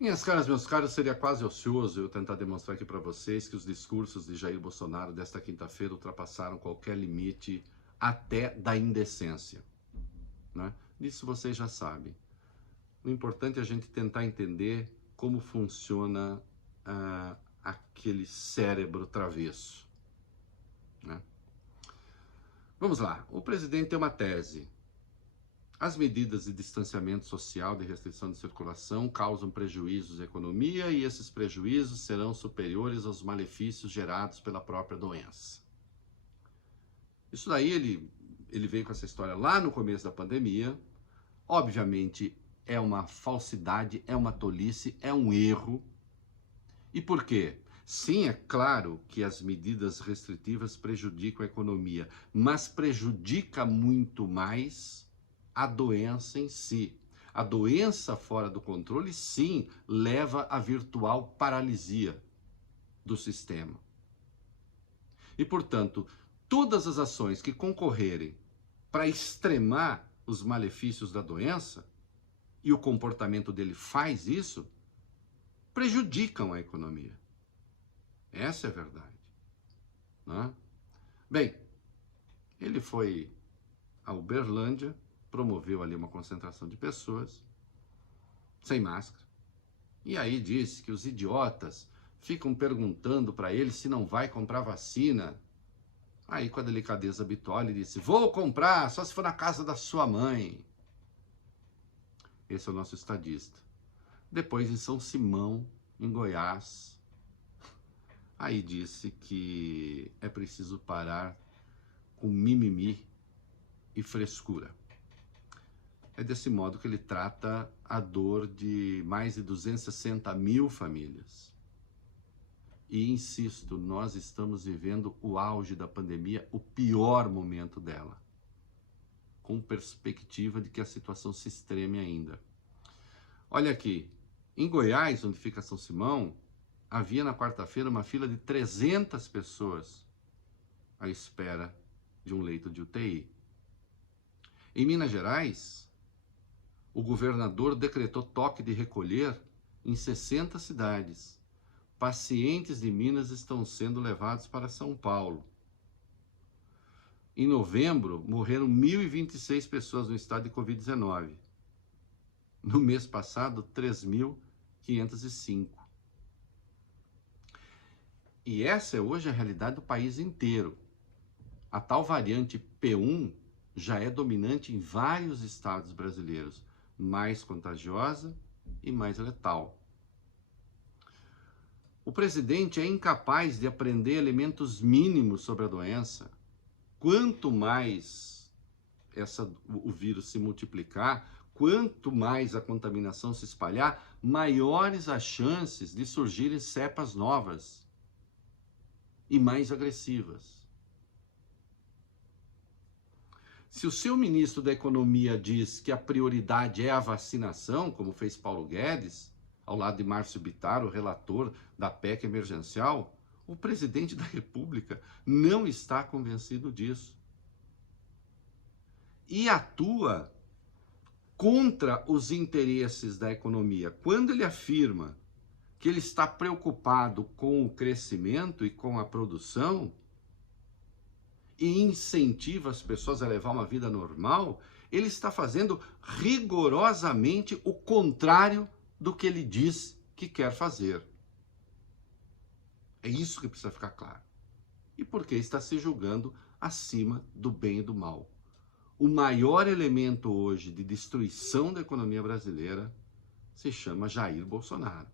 Minhas caras, meus caros, seria quase ocioso eu tentar demonstrar aqui para vocês que os discursos de Jair Bolsonaro desta quinta-feira ultrapassaram qualquer limite até da indecência, né? Disso vocês já sabem. O importante é a gente tentar entender como funciona aquele cérebro travesso, né? Vamos lá, o presidente tem uma tese. As medidas de distanciamento social, de restrição de circulação, causam prejuízos à economia e esses prejuízos serão superiores aos malefícios gerados pela própria doença. Isso daí ele veio com essa história lá no começo da pandemia. Obviamente é uma falsidade, é uma tolice, é um erro. E por quê? Sim, é claro que as medidas restritivas prejudicam a economia, mas prejudica muito mais a doença em si. A doença fora do controle, sim, leva à virtual paralisia do sistema. E, portanto, todas as ações que concorrerem para extremar os malefícios da doença, e o comportamento dele faz isso, prejudicam a economia. Essa é a verdade, né? Bem, ele foi a Uberlândia, promoveu ali uma concentração de pessoas, sem máscara, e aí disse que os idiotas ficam perguntando para ele se não vai comprar vacina. Aí, com a delicadeza habitual, ele disse: vou comprar, só se for na casa da sua mãe. Esse é o nosso estadista. Depois, em São Simão, em Goiás, aí disse que é preciso parar com mimimi e frescura. É desse modo que ele trata a dor de mais de 260 mil famílias. E insisto, nós estamos vivendo o auge da pandemia, o pior momento dela, com perspectiva de que a situação se extreme ainda. Olha aqui, em Goiás, onde fica São Simão, havia na quarta-feira uma fila de 300 pessoas à espera de um leito de UTI. Em Minas Gerais, o governador decretou toque de recolher em 60 cidades. Pacientes de Minas estão sendo levados para São Paulo. Em novembro, morreram 1.026 pessoas no estado de Covid-19. No mês passado, 3.505. E essa é hoje a realidade do país inteiro. A tal variante P1 já é dominante em vários estados brasileiros, mais contagiosa e mais letal. O presidente é incapaz de aprender elementos mínimos sobre a doença. Quanto mais o vírus se multiplicar, quanto mais a contaminação se espalhar, maiores as chances de surgirem cepas novas e mais agressivas. Se o seu ministro da Economia diz que a prioridade é a vacinação, como fez Paulo Guedes, ao lado de Márcio Bittar, o relator da PEC emergencial, o presidente da República não está convencido disso. E atua contra os interesses da economia. Quando ele afirma que ele está preocupado com o crescimento e com a produção, e incentiva as pessoas a levar uma vida normal, ele está fazendo rigorosamente o contrário do que ele diz que quer fazer. É isso que precisa ficar claro. E porque está se julgando acima do bem e do mal. O maior elemento hoje de destruição da economia brasileira se chama Jair Bolsonaro.